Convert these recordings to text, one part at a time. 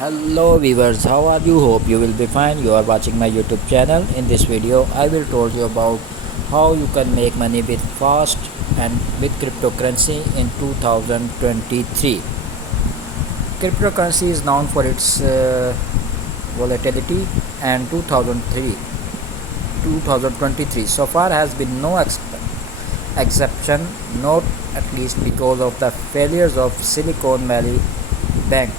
Hello viewers, how are you? Hope you will be fine. You are watching my YouTube channel. In this video, I will tell you about how you can make money with fast and with cryptocurrency in 2023. Cryptocurrency is known for its volatility, and 2023 so far has been no exception, not at least because of the failures of Silicon Valley Bank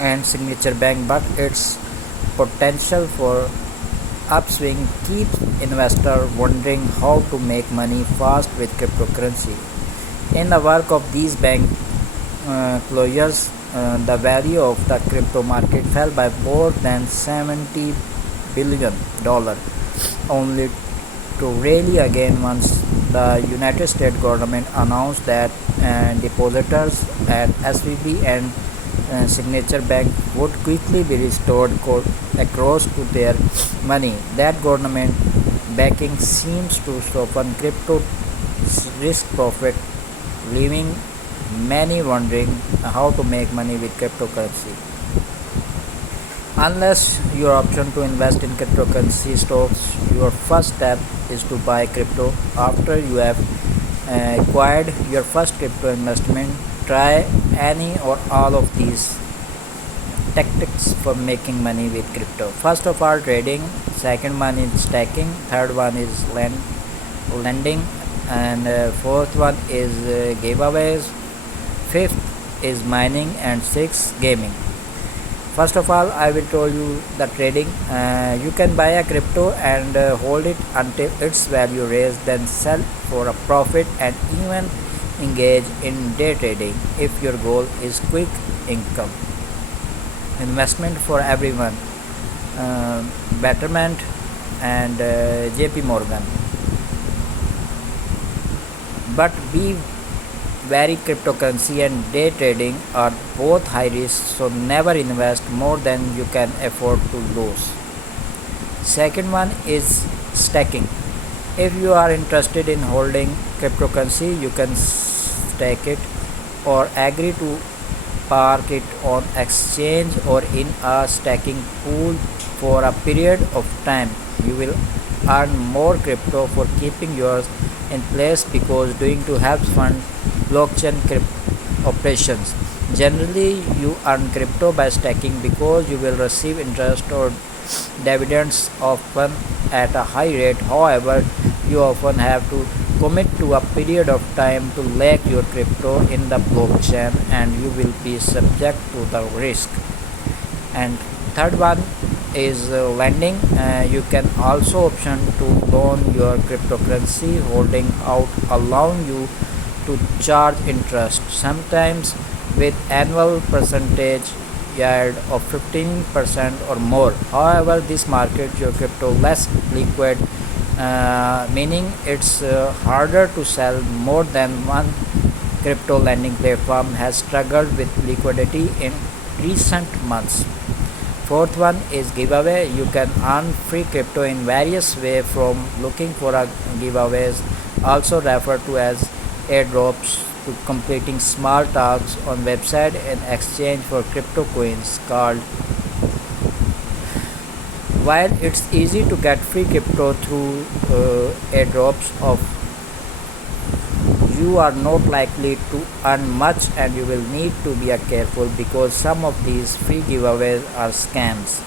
and Signature Bank, but its potential for upswing keeps investors wondering how to make money fast with cryptocurrency. In the work of these bank closures, the value of the crypto market fell by more than $70 billion, only to rally again once the United States government announced that depositors at SVB and Signature Bank would quickly be restored across to their money. That government backing seems to soften crypto risk profit, leaving many wondering how to make money with cryptocurrency. Unless your option to invest in cryptocurrency stocks, your first step is to buy crypto. After you have acquired your first crypto investment, try any or all of these tactics for making money with crypto. First of all, trading. Second one is stacking. Third one is lending, and fourth one is giveaways. Fifth is mining, and sixth gaming. First of all, I will tell you the trading. You can buy a crypto and hold it until its value raises, then sell for a profit, and even engage in day trading if your goal is quick income. Investment for everyone. Betterment and JP Morgan. But be wary, cryptocurrency and day trading are both high risk, so never invest more than you can afford to lose. Second one is stacking. If you are interested in holding cryptocurrency, you can stake it or agree to park it on exchange or in a stacking pool for a period of time. You will earn more crypto for keeping yours in place because doing to help fund blockchain operations. Generally, you earn crypto by stacking because you will receive interest or dividends often at a high rate. However, you often have to commit to a period of time to lock your crypto in the blockchain, and you will be subject to the risk. And third one is lending. You can also option to loan your cryptocurrency holding out, allowing you to charge interest, sometimes with annual percentage yield of 15% or more. However, this market your crypto less liquid, meaning it's harder to sell. More than one crypto lending platform has struggled with liquidity in recent months. Fourth one is giveaway. You can earn free crypto in various ways, from looking for a giveaways, also referred to as airdrops, to completing small tasks on website in exchange for crypto coins called. While it's easy to get free crypto through airdrops, of you are not likely to earn much, and you will need to be careful because some of these free giveaways are scams.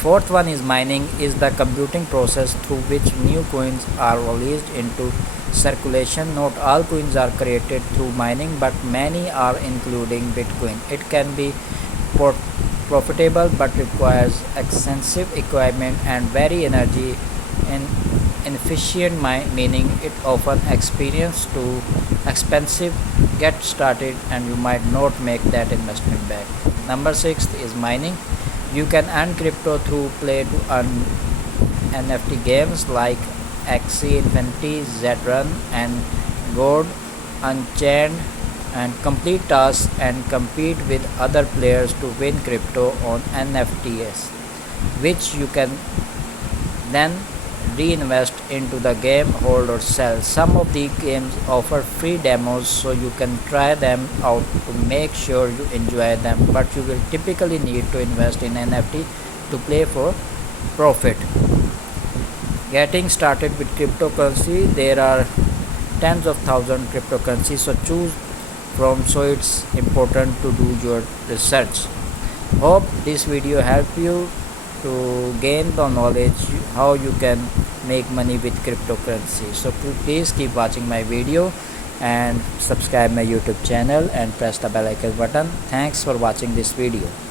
Fourth one is mining, is the computing process through which new coins are released into circulation. Not all coins are created through mining, but many are, including Bitcoin. It can be profitable but requires extensive equipment and very energy and inefficient, meaning it often experience too expensive get started, and you might not make that investment back. Number six is mining. You can earn crypto through play to earn NFT games like Axie Infinity, Zrun, and God Unchained, and complete tasks and compete with other players to win crypto on NFTs, which you can then reinvest into the game, hold or sell. Some of the games offer free demos so you can try them out to make sure you enjoy them, but you will typically need to invest in NFT to play for profit. Getting started with cryptocurrency, there are tens of thousands cryptocurrencies, so choose from. So it's important to do your research. Hope this video helped you to gain the knowledge how you can make money with cryptocurrency. So please keep watching my video and subscribe my YouTube channel and press the bell icon button. Thanks for watching this video.